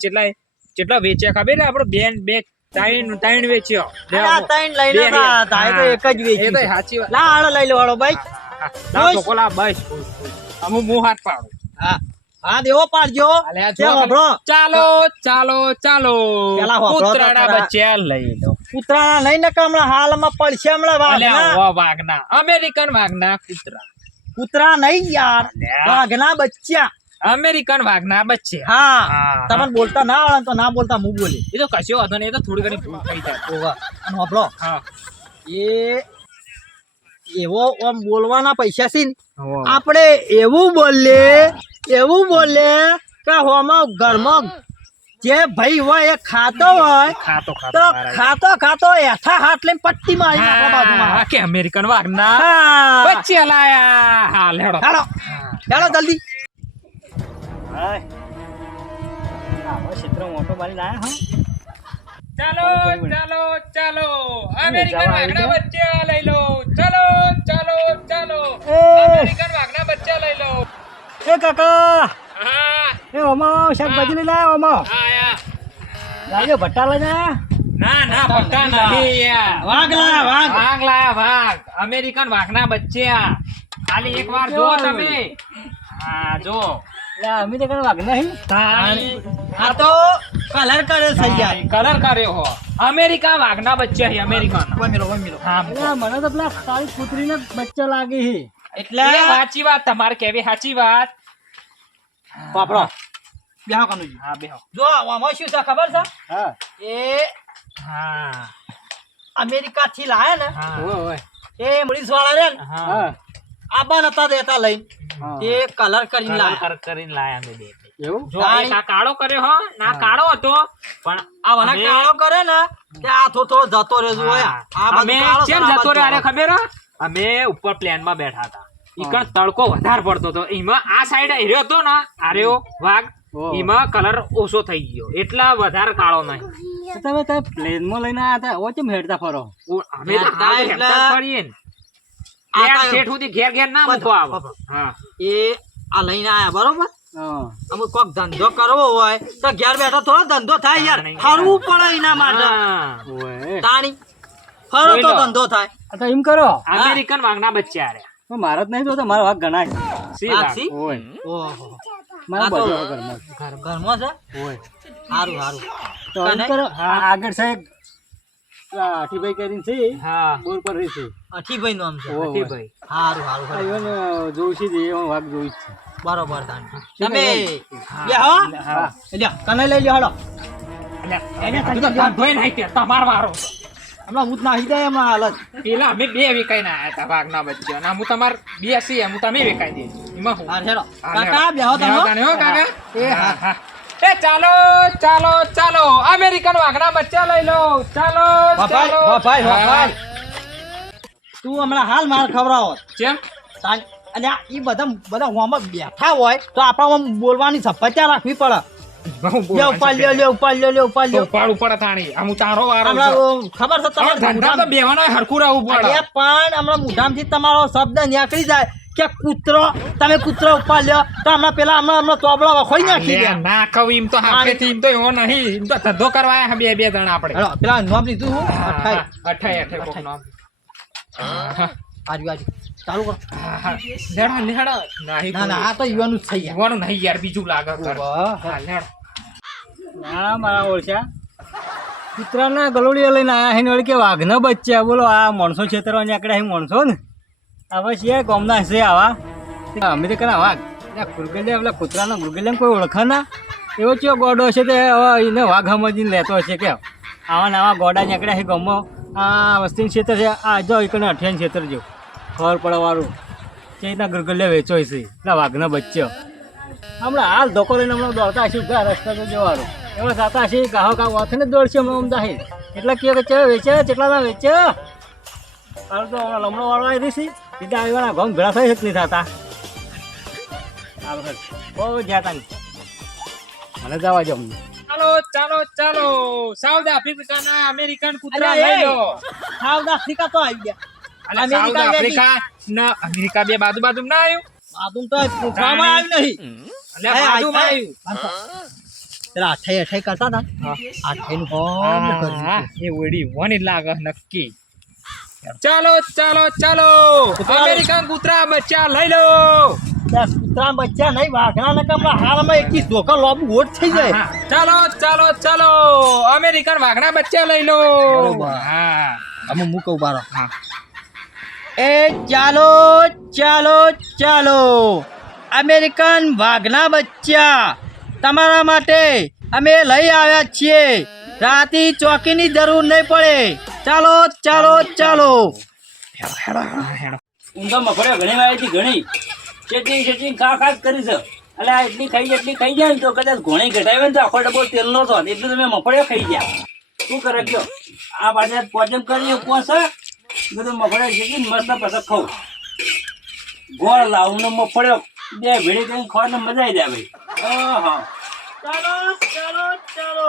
કેટલા વેચ્યા ખબર આપણે બેન બે ત્રણ વેચ્યો આ ત્રણ લઈને બે તા તાય તો એક જ એ વેચી તો સાચી વાત લા હાલો લઈ લો હાલો ભાઈ ના તો કોલા બસ અમુ મું હાથ પાડું હા હા દેવો પાડજો અલે આ તે જો વાપડો ચાલો ચાલો ચાલો પેલા હોભળો તો કૂતરાના ખરા. બચ્ચા લઈ લો કૂતરા નહીં ને હમણાં હાલમાં પડશે હમણાં વાઘના અલ્યા ઓ વાઘના અમેરિકન વાઘના કૂતરા કૂતરા નહીં યાર અલ્યા. વાઘના બચ્ચા અમેરિકન વાઘના બચ્ચે હા હા. તમને બોલતા ના આવડે ને તો ના બોલતા હું બોલી એ તો કશો વાંધો નહીં એ તો થોડી ઘણી ભૂલ થઈ જાય ઓવા અને હોભળો હા એ એવો આમ બોલવાના પૈસા છે ને હો. આપણે એવું બોલે કે હોમાં ઘરમાં જે ભાઈ હોય એ ખાતો હોય ખાતો તો ખાતો ખાતો એઠા હાથ લઈને પટ્ટી મારી નાખો બાજુમાં હા કે અમેરિકન વાઘના હા બચ્ચે લાયા હા લેડો હાલો ચાલો જલ્દી ચાલો ચાલો ચાલો અમેરિકન વાઘના બચ્ચા લઈ લો ચાલો ચાલો ચાલો અમેરિકન વાઘના બચ્ચા લઈ લો એ કાકા હા એ ઓમાં શાકભાજી લઈ લાવ્યો ઓમાં આયા લાગ્યો ભટ્ટા લઈને ના ના પટ્ટા નહીં યાર વાઘ લાયા, વાઘ. વાઘ લાયા વાઘ અમેરિકન વાઘના બચ્ચા ખાલી એક વાર જો તમે હા જો અમે તો વાઘ નહીં આ તો કલર કરે છે યાર કલર કર્યો હો અમેરિકા વાઘના બચ્ચા છે અમેરિકન હા મને તો પેલા તારી કૂતરીને બચ્ચા લાગે છે એટલે એ સાચી વાત તમારે કેવી સાચી વાત બાપડો બેહો કનુજી હા બેહો જો આમાં શું છે ખબર છે હા એ હા અમેરિકા થી લાયા ને હા ઓય એ ઇંગ્લિશ વાળા રે ને હા આબા નતા દેતા લઈને તે કલર કરીને લાયા કલર કરીને લાયા અમે બે એવું જો એક આ કાળો કર્યો હો ના કાળો હતો પણ આ વના અમે- કાળો કરે ને તે આ થોડો જતો રહેજો હોય આ બાજુ અમે કાળો કેમ કરે, આ જતો બાજુ રે અરે કાળો. ખબર હે? અમે ઉપર પ્લેન માં બેઠા હતા ઈકણ તડકો વધારે પડતો હતો એમાં આ સાઈડ હેર્યો હતો ને આર્યો વાઘ ઓહો. એમાં કલર ઓછો થઈ ગયો એટલા વધારે કાળો નહીં તો તમે પ્લેનમાં લઈને આવ્યા હતા ઓ કેમ હેડતા ફરો અમે તો હેડતા હાલ એટલે- હેડતા જ ફરીએ ને. આ ત્યાં તો- શેઠ સુધી ઘેર ઘેર ના મૂકો આવો. હા એ આ લઈને આયા બરોબર હા અમુક કોક ધંધો કરવો હોય તો ઘેર બેઠો થોડો ધંધો થાય યાર ફરવું પડે એના માટે હા. ઓય તાણી ફરો તો બોલો. ધંધો થાય આ તો એમ કરો અમેરિકન વાઘના બચ્ચા રહ્યા પણ મારે જ નહીં જોતો મારો વાઘ ગણાય સી વાઘ વાઘ? સી? ઓય ઓહો મારા આ તો- બધો ઘરમાં ઘરમાં છે ઓય સારું સારું તો એમ કને? કરો આગળ સાહેબ આઠીભાઈ કરીને છે હા બોર પર રહી છે અઠીભાઈ નું આમ છે ઓય. અઠીભાઈ. સારું સારું સારું. even જોઉં છું જ એ વાઘ જોઉં જ છે બરોબર તાણી શું તમે કહે? લ્યો હા લ્યો કને લઈ લ્યો હળો એને તો ધંધોય નહીં તે તમારો વારો. હમણાં હું જ નાખી દે એમાં હાલત પેલા અમે બે વેકાઈને આયા હતા વાઘના બચ્ચા અને હું તમાર બે છીએ હું તમે વેકાઈ દે એમાં હું હા હેડો હા, કાકા લેડો. બેહો તમે લેડો તાણે હો, કાકા એ હા હા. એ ચાલો ચાલો ચાલો અમેરિકન વાઘના બચ્ચા લઈ લો ચાલો વફાઈ, ચાલો વફાઈ, વફાઈ. હા. તું હમણાં હાલ માર ખવડાવો કેમ તાન- અને આ ઈ બધા હોમાં બેઠા હોય તો આપણા બોલવાની સફળતા રાખવી પડે લે ઉપર લ્યો લે ઉપર લ્યો લે ઉપર લ્યો ઉપાડ ઉપર થાણી આમ તારો વારો છે. હમણાં ખબર છે હવે ધંધા તો તમારે બેવાનો હરખું રહેવું પડે અરે પણ હમણાં મોઢામાંથી તમારો શબ્દ નીકળી જાય કે કૂતરો તમે કૂતરો ઉપર લ્યો તો હમણાં પેલા હમણાં ચોબડા વખોઈ નાખી લે, દે ના કહું એમ તો હાથેથી એમ તો એવો નહીં એમ તો ધંધો કરવા આયા બે બે જણા આપણે હેડો પેલા નોમ લીધું હું હા, અઠાઈ હા, અઠાઈ કોક નામ. હા, આજુ આજુ ચાલુ કરો હા, હા. લેડો, લેડો. નહીં ના ના આ તો યુવાનું જ થઈ ગયા યુવાનું નહીં યાર બીજું લાગે કર. હા, લેડો. ના મારા ઓળખ્યા કૂતરાના ગલોડીઓ લઈને આયા હે વળી કે વાઘના બચ્ચા બોલો આ માણસો છેતરવા નીકળ્યા હે માણસો ને હવે છે ગોમના છે આવા અમે તો કરા વાઘ ગુરગલિયા પેલા કૂતરાના ગુરગલિયા કોઈ ઓળખા ના એવો ચો ગોડો છે તે હવે એને વાઘ સમજીને લેતો હશે કે આવા નવા ગોડા નીકળ્યા છે ગમો આ વસ્તીનું ક્ષેત્ર છે આ જો એકને અઠિયાનું ક્ષેત્ર જો ખબર પડવાવાળું તે રીતના ગુરગલિયા વેચો છે પેલા વાઘના બચ્ચો હમણાં હાલ ધોકો લઈને હમણાં દોડતા હશે ઉભા રસ્તા તો જવાનું એમાં થતા હશે ગાહો કા વાથને દોડશે હમણાં અમદા હે એટલે કે છે વેચે કેટલા ના વેચે હાલ તો હમણાં લમણો વાળો આવી રહી છે સીધા આવ્યા ઘઉં ભેળા થઈ જ નહીં થતા હાલ હાલ બહુ જ્યાં મને જવા જો અમને ચાલો ચાલો ચાલો સાઉથ આફ્રિકાના અમેરિકન કૂતરા અલ્યા, લઈ એ. લો સાઉથ આફ્રિકા તો આવી ગયા અલા, સાઉથ અમેરિકા આફ્રિકા ના અમેરિકા બે બાજુ બાજુ ના આવ્યું આદુમ તો પૂછવામાં આવ્યું નહીં અલ્યા, એ, બાજુમાં આઈ- આવ્યું પેલા અઠાઈ અઠાઈ કરતા હતા હા. અઠાઈનું હોમ કર્યું. હા, એ વળી વની લાગે નક્કી ચાલો ચાલો ચાલો અમેરિકન કૂતરા બચ્ચા લઈ લો દસ કૂતરા બચ્ચા નહીં વાઘના ને કમરા હાલમાં 21 ધોકા લોબુ હોટ થઈ જાય હા, ચાલો ચાલો ચાલો અમેરિકન વાઘના બચ્ચા લઈ લો બરોબર. હા અમે મૂકો ઉભારો હા એ ચાલો ચાલો ચાલો અમેરિકન વાઘના બચ્ચા તમારા માટે અમે લઈ આવ્યા છીએ રાતી ચોકીની જરૂર નહીં પડે ચાલો ચાલો ચાલો ઊંઘા મફળ્યો ઘણી વાર હતી ઘણી ચેટિંગ ખા ખા જ કરી છે એટલે આ એટલી ખાઈ જાય ને તો કદાચ ઘોણી ઘટાવે ને તો આખો ડબ્બો તેલનો હતો એટલે તમે મફળ્યો ખાઈ ગયા શું કરે કયો આ પાછા પોચમ કરી પોસ બધું મફળ્યો છે મસ્ત પછી ખાઉં ગોળ લાવું ને મફળ્યો બે ભેડી કરીને ખાવાની મજા આવી જાય ભાઈ ચાલો ચાલો ચાલો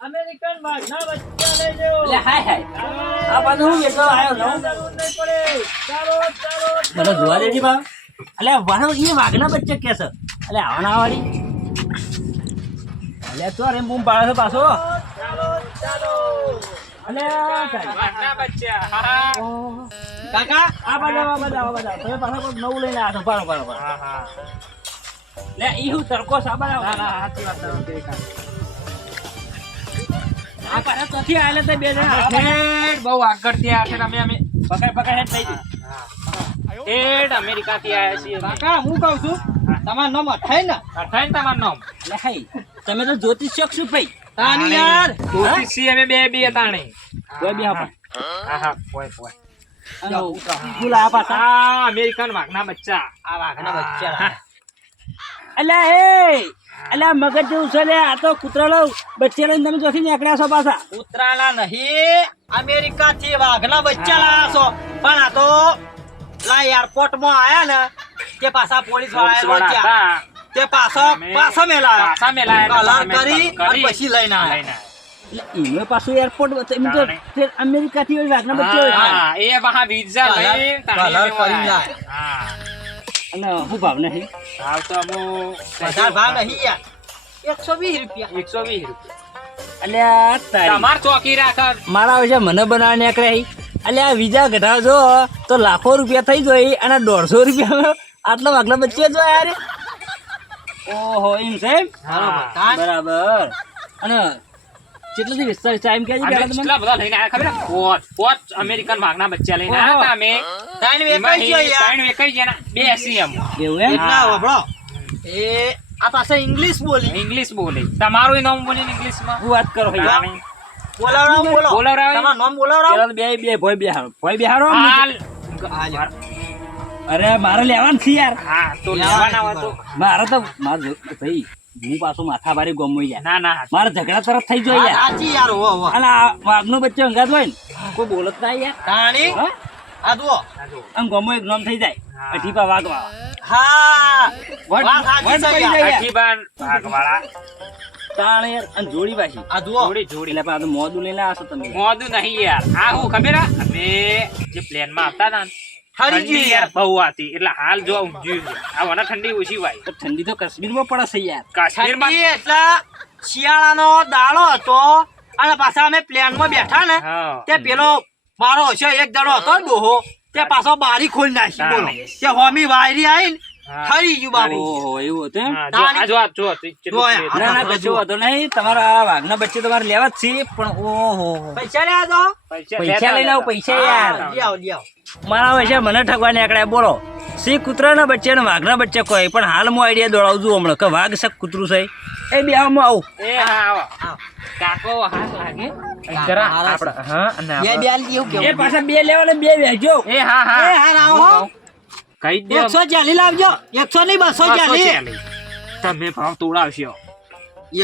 અમેરિકન વાઘના બચ્ચા લઈ લો એટલે હાય હાય આ પાછું હું વેચવા આવ્યો છું જરૂર નહીં પડે ચાલો ચાલો મને જોવા દેજે બા એટલે વાળો એ વાઘના બચ્ચે કે છે એટલે આવવાના વાળી એટલે તો રેમ બૂમ પાડે છે પાછો ચાલો ચાલો અને વાઘના બચ્ચા હા કાકા આ બધા તમે પાછા કોઈ નવું લઈને આવ્યા છો પાડો હા હા લે ઈ હું તડકો સાબર ના ના સાચી વાત છે આ પાછા ત્યાંથી આયેલા તે બે જણા ઠેઠ બહુ આગળ ત્યાં છે અમે અમે પકડ હેડ થઈ ગઈ ઠેઠ અમેરિકા થી આવ્યા છીએ અમે. કાકા હું કહું છું તમારું નામ અઠાઈ ને અઠાઈ ને તમારું નામ લે હાઈ તમે તો જ્યોતિષ શકશું ભાઈ તાની યાર જ્યોતિષી અમે બે તાણી કોઈ બી આપા હા હા પોય પોય બોલા આ પાછા આ અમેરિકન વાઘના બચ્ચા આ વાઘના બચ્ચા અલ્યા હે અલ્યા મગજ જેવું છે લે આ તો કૂતરાનો બચ્ચે લઈને તમે જોખી નીકળ્યા છો પાછા ઉતરાલા નહીં અમેરિકા થી વાઘના બચ્ચા લાયા છો પણ આ તો લા એરપોર્ટ માં આયા ને તે પાછા પોલીસ વાળા હતા તે પાછા મેલાયા પાછા મેલાયા કલર કરી અને પછી લઈને આયા લઈને આયા. એટલે એમાં પાછું એરપોર્ટ એમ તો તે અમેરિકાથી હોય વાઘના બચ્ચો હોય. હા એ બહા વિઝા લઈને તાણી કલર લેવા કરીને આયા. હા અને શું ભાવ નહીં ભાવ તો અમુ વધારે ભાવ નહીં યાર 120 રૂપિયા 120 રૂપિયા. અલ્યા તારી તમાર ચોકી રાખો. મારા વિશે મને બનાવવા નીકળ્યા એટલે આ વિઝા ઘટાડજો તો લાખો રૂપિયા થઈ જાય અને 150 રૂપિયા આટલા વાગલા બચ્ચે જો યાર. ઓહો એમ સાહેબ હા. બરાબર. અને કેટલી વિસ્તાર ટાઈમ કે અમે કેટલા બધા લઈને આયા ખબર હે? પોચ અમેરિકન વાઘના બચ્ચા લઈને આયા હતા અમે. તાઈને એમાં વેકાઈ ગયો યાર ત્રણ વેકાઈ ગયા ને, 2 CM. એવું એમ એટલા વભળો એ આ પાછા ઇંગ્લિશ બોલી ઇંગ્લિશ બોલે. તમારું નામ બોલે ઇંગ્લિશમાં. શું વાત કરો ભાઈ તાણી. બોલાવરાવ બોલો બોલાવરાવ. તમારું નામ બોલાવરાવ પેલા તો બે ભોય બેહારો હાલ. અરે મારે લેવાનું છે યાર. હા તો લેવાના હોય તો. મારે તો ભાઈ હું પાછું માથા ભારી ગમો યાર. ના ના મારે ઝઘડા તરફ થઈ જાય યાર. સાચી યાર હો હો અને આ વાઘનો બચ્ચો અંગાત હોય ને કોઈ બોલત ના યાર. તાણી હા? આ જુઓ આમ ગમો એક નામ થઈ જાય હા. અઢીપા વાઘવા હા વન વાત સાચી વન છે પડી યાર. જાય યાર. અઠીબાન ભાગવાળા. તાણ યાર અને જોડી પાછી આ જુઓ જોડી જોડી. એટલે પણ આ તો મોદું લઈને આવશો તમે. મોદું નહીં યાર. આ હું ખબર હે? અમે જે પ્લેનમાં આવતા હતા ને, હરી ઠંડી ગયું યાર યાર બહુ હતી એટલે હાલ જો ઊંઘ્યું છે. આ વના ઠંડી ઓછી વાય. તો ઠંડી તો કાશ્મીરમાં પડે છે યાર. કાશ્મીરમાં ઠંડી એટલે શિયાળાનો દાડો હતો અને પાછા અમે પ્લેનમાં બેઠા ને હા. તે પેલો મારો હશે એક દાડો હતો ને ડોહો તે પાછો બારી ખોલી નાખી બોલો તે હોમી વાયરી આવીને હા. ખરી ગયું બાબુ ઓહો એવું હતું એમ. હા, જો આ જો આ જો કેટલું જો છે. આ. ના ના કશું વાંધો નહીં. તમારા આ વાઘના બચ્ચે તમારે લેવા જ છે પણ ઓહો પૈસા લે દો પૈસા લઈને આવો પૈસા યાર. લઈ આવો લઈ આવો મારા વિશે મને ઠગવા નીકળ્યા બોલો. સી કૂતરાના બચ્ચે ને વાઘના બચ્ચે કોઈ પણ હાલ હું આઈડિયા દોડાવું હમણાં કે વાઘ છે કૂતરું છે એ બે આવું આવું. એ હા આવો. આવો. કાકો હાથ લાગે કાકો જરા હારા છે. આપણે હા અને બે આપણે- બે આલી એવું એ કેવું પાછા બે લેવા ને બે વેચજો. એ હા હા એ હા આવો કહી દે 140 લાવજો 100 નહીં 240 તમે ભાવ તોડાવશો.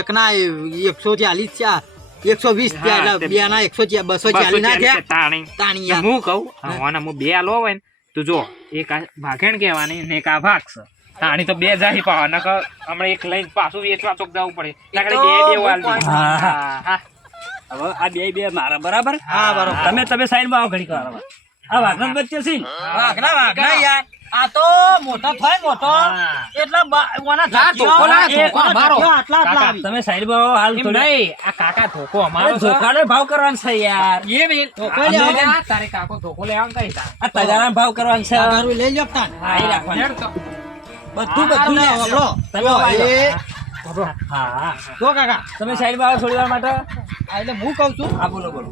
એક ના 140 છે 120 હા, એટલે તે- બે ના 240 ના થયા તાણી તાણી યાર હું કહું અને હું બે આલો હોય ને તો જો એક આ ભાગેણ કહેવાની ને એક આ ભાગ છે. તાણી તો બે જાહી પાવા નકર હમણાં એક લઈને પાછું વેચવા ચોક જવું પડે. નકર તો બે બહુ વાલ point. હા હા હવે આ બે મારા બરાબર. હા, બરોબર. તમે સાઈડમાં આવો ઘડીક વાર હવે. આ વાઘના બચ્ચે છે ને? વાઘના યાર આ તો મોટો થાય મોટો હા. એટલે ઓના લા, ધોકો લા, ધોકો ઓના અમારો. ધાટીઓ આટલા આટલા કાકા, આવી. તમે સાઈડમાં આવો હાલ એમ થોડી. નહીં આ કાકા ધોકો અમારો અરે છે. ધોકાનો ભાવ કરવાનો છે યાર. એ બેન ધોકો અમે લેવાનો. લ્યા, તારે કાકો ધોકો લેવાનું કઈ તા આ તગારાનો ભાવ કરવાનો છે. આ ઘરું લઈ લો તાન. હા, એ રાખવાનું. હેડ તો. બધું આ લે. વાપરો. તમે જો, વાપરો. એ હા હા. જો કાકા તમે સાઈડમાં આવો થોડી વાર માટે. આ એટલે હું કહું છું હા બોલો બોલો.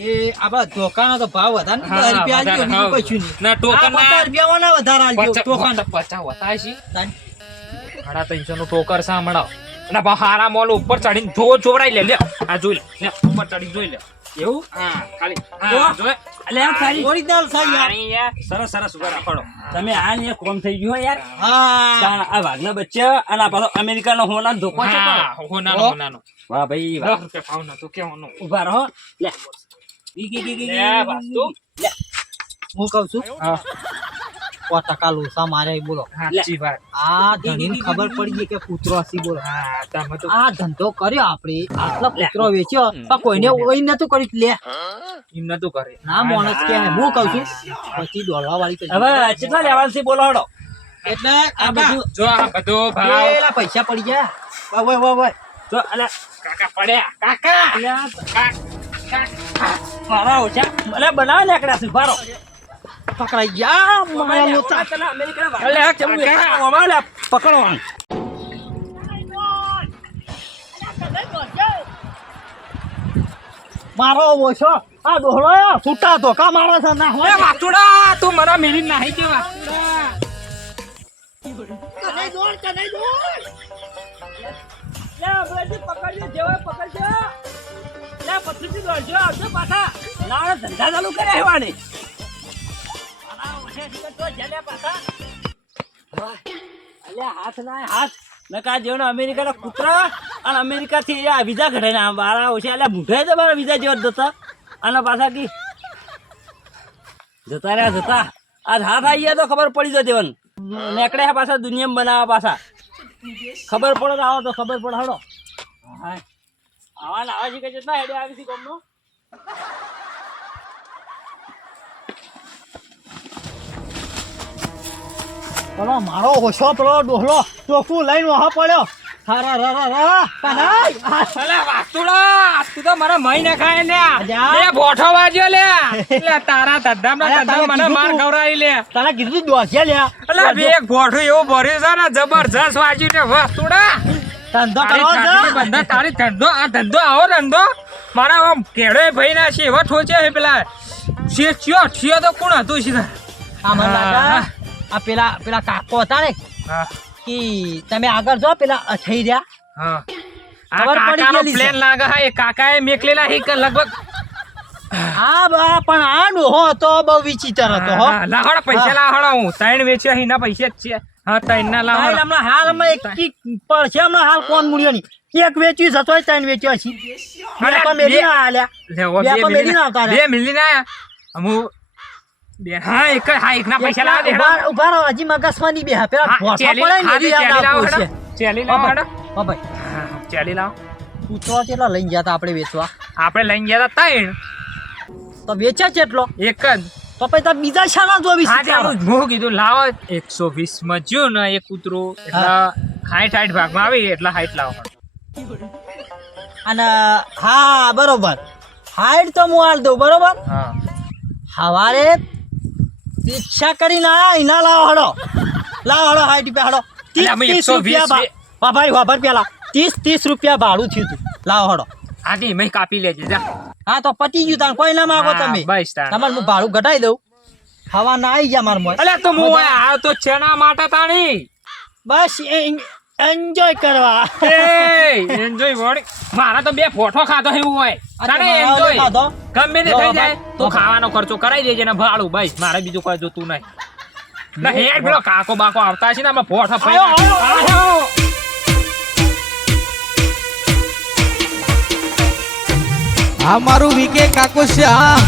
એ આપડા ધોકાનો તો ભાવ વધારે ને, હા, 10 રૂપિયા વધારે, આલજો, બીજું હા. કશું નહીં. ના, ટોકન આ 50 રૂપિયા ઓના વધારે આલજો, ટોકન. 50 વતાય છે. તાન. 350 નું ટોકર છે હમણાં. અને બા હારા મોલ ઉપર ચડીને જોવરાઈ લે આ જોઈ લે ઉપર ચડીને જોઈ લે. એવું? હા ખાલી જો. હા જોઈ. અલે આ તારી Original છે યાર. પાણી યાર. સરસ સરસ ઉભા રાખો. તમે આ ને કોમ થઈ ગયો યાર. હા તાણ આ વાઘના બચ્ચા અને આ પાછો અમેરિકાનો હોના ધોકો છે હા, પાછો. હોનાનો, હોનાનો. વાહ ભાઈ 10 વાહ. રૂપિયા ભાવ નતો કેવાનો. ઉભા રહો. લે. ગી. લે, વાસ્તુ. લે. હું કહું છું હા, 100% લોસા મારે બોલો સાચી વાત. આ ધણીને ખબર પડી ગઈ કે કૂતરો હસી બોલો હા, તમે તો આ ધંધો કર્યો આપણે આટલા કૂતરો વેચ્યો પણ કોઈને ઓઈ નતું કર્યું લે એમ નતું કરે. ના માણસ કે હું કહું છું પછી દોડવા વાળી કરી. હવે કેટલા લેવાનું છે બોલો હડો. એટલે આ બધું જો આ બધો ભાવ પેલા પૈસા પડી ગયા વાય જો અલે કાકા પડ્યા. કાકા અલ્યા, કાકા. મારા ઓછા મને બનાવ લેકડા છે ભારો. પકડાઈ ગયા મારા લોચા. અલ્યા, કાકા. પકડવાનું. મારો ઓછો આ દોહલો છૂટા ધોકા મારે છે ના એ હોય વાતુડા તું મારા મેલી નાહી ગયો વાતુડા. ધંધા ચાલુ કરે હેવાની. હાથ ના હાથ નકા જેવનો અમેરિકાના કૂતરા અને અમેરિકા થી આ વિઝા ઘટાઈને આ બારા ઓછે એટલે મૂઠાય તો મારા વિઝા જેવા જતા અને પાછા કી જતા રહ્યા જતા આજ હાથ આવી ગયા તો ખબર પડી જતી વન નેકડે પાછા દુનિયામાં બનાવવા પાછા ખબર પડે તો આવો તો ખબર પડે હડો હા આવા ને આવા છે કે જેટલા હેડે આવી છે ગામનો પેલો મારો ઓછો પેલો ડોહલો ચોખ્ખું લઈને વહા પડ્યો હારા રા રા રા પનાય અલા વાસ્તુડા તું તો મારા મહી ના ખાય લે અજા. લે બોઠો વાજ્યો લે લે તારા ધદ્ધામાં અલા, ધદ્ધા મને તારે માર કીધું ખવરાઈ લે તને કીધું દોસ્યા લ્યા અલા બે એક બોઠું એવું ભર્યું છે ને જબરજસ્ત વાજ્યું ને વાસ્તુડા ધંધો તારી કરો ઠાઠડી છે બંધા તારી ધંધો આ ધંધો આવો ધંધો મારા આમ કેળે ભાઈ ના છે એવા ઠોચે છે પેલા છે તો કોણ હતું સીધા આ મને લાગે હા. આ પેલા કાકો હતા ને હા કે તમે આગળ જો પેલા થઈ રહ્યા હા આ ખબર પડી કાકાનો ગયેલી છે. પ્લેન લાગે હા એ કાકાએ મેકલેલા હી કે લગભગ હા બા પણ આ ડોહો તો બહુ વિચિત્ર હતો હો હા, લાહડ પૈસા હા. લાહડ હું ત્રણ વેચ્યા હીના પૈસા જ છે હા ત્રણ ના ભાઈ, લાહડ હમણાં હાલમાં એક કી પડશે હમણાં હાલ કોણ મૂળ્યો નહીં એક વેચ્યું છે તોય ત્રણ વેચ્યો છે અલા, બે તો મેલી ના આલ્યા લેવો બે તો મેલી ના આવતા બે મિલી ના અમુ બે હા એક ના પૈસા લાવ દે ઉભા ઉભા રહો હજી મગજમાં નહીં બેહા પેલા ભોસો પડે ને એની યાદ આપવું છે ચેલી લાવ હા હેડો હા ભાઈ હા, ચેલી લાવ કૂતરો કેટલા લઈને ગયા તા આપણે વેચવા આપણે લઈને ગયા હતા ત્રણ તો વેચ્યા કેટલો એક જ તો પછી તમે બીજા શાના જોવી હા તે હું કીધું લાવો 120 માં જો ને એક કૂતરો એટલે 60 ભાગમાં આવી એટલે 60 લાવો અને હા બરોબર હાઈટ તો હું હાલ દઉં બરોબર હા હવારે રિક્ષા કરીને આયા એના લાવો હડો હાઈટ રૂપિયા હડો અલ્યા, અમે 30 રૂપિયા 120 ભાઈ વાપર પેલા 30 રૂપિયા ભાડું થયું તું લાવો હડો આથી મેં કાપી લેજે જા હા તો પતી ગયું તાન કોઈ ના માગો હા, તમે બસ તાન. તમારે હું ભાડું ઘટાઈ દઉં હવા ના આવી ગયા મારા મોય અલ્યા તો હું આ તો ચેના માટે તાણી બસ એન્જોય કરવા એ એન્જોય વળી મારા તો બે ફોટો ખાતો એવું હોય તારે એન્જોય ખાધો ગમે તે થઈ જાય તો લો, ખાવાનો ખર્ચો કરાઈ દેજે ને ભાડું બસ મારે બીજું કોઈ જોતું નહીં ના હેડ પેલો કાકો બાકો આવતા છે ને અમે ફોટો આયો, આ મારું વીકે કાકો છે હા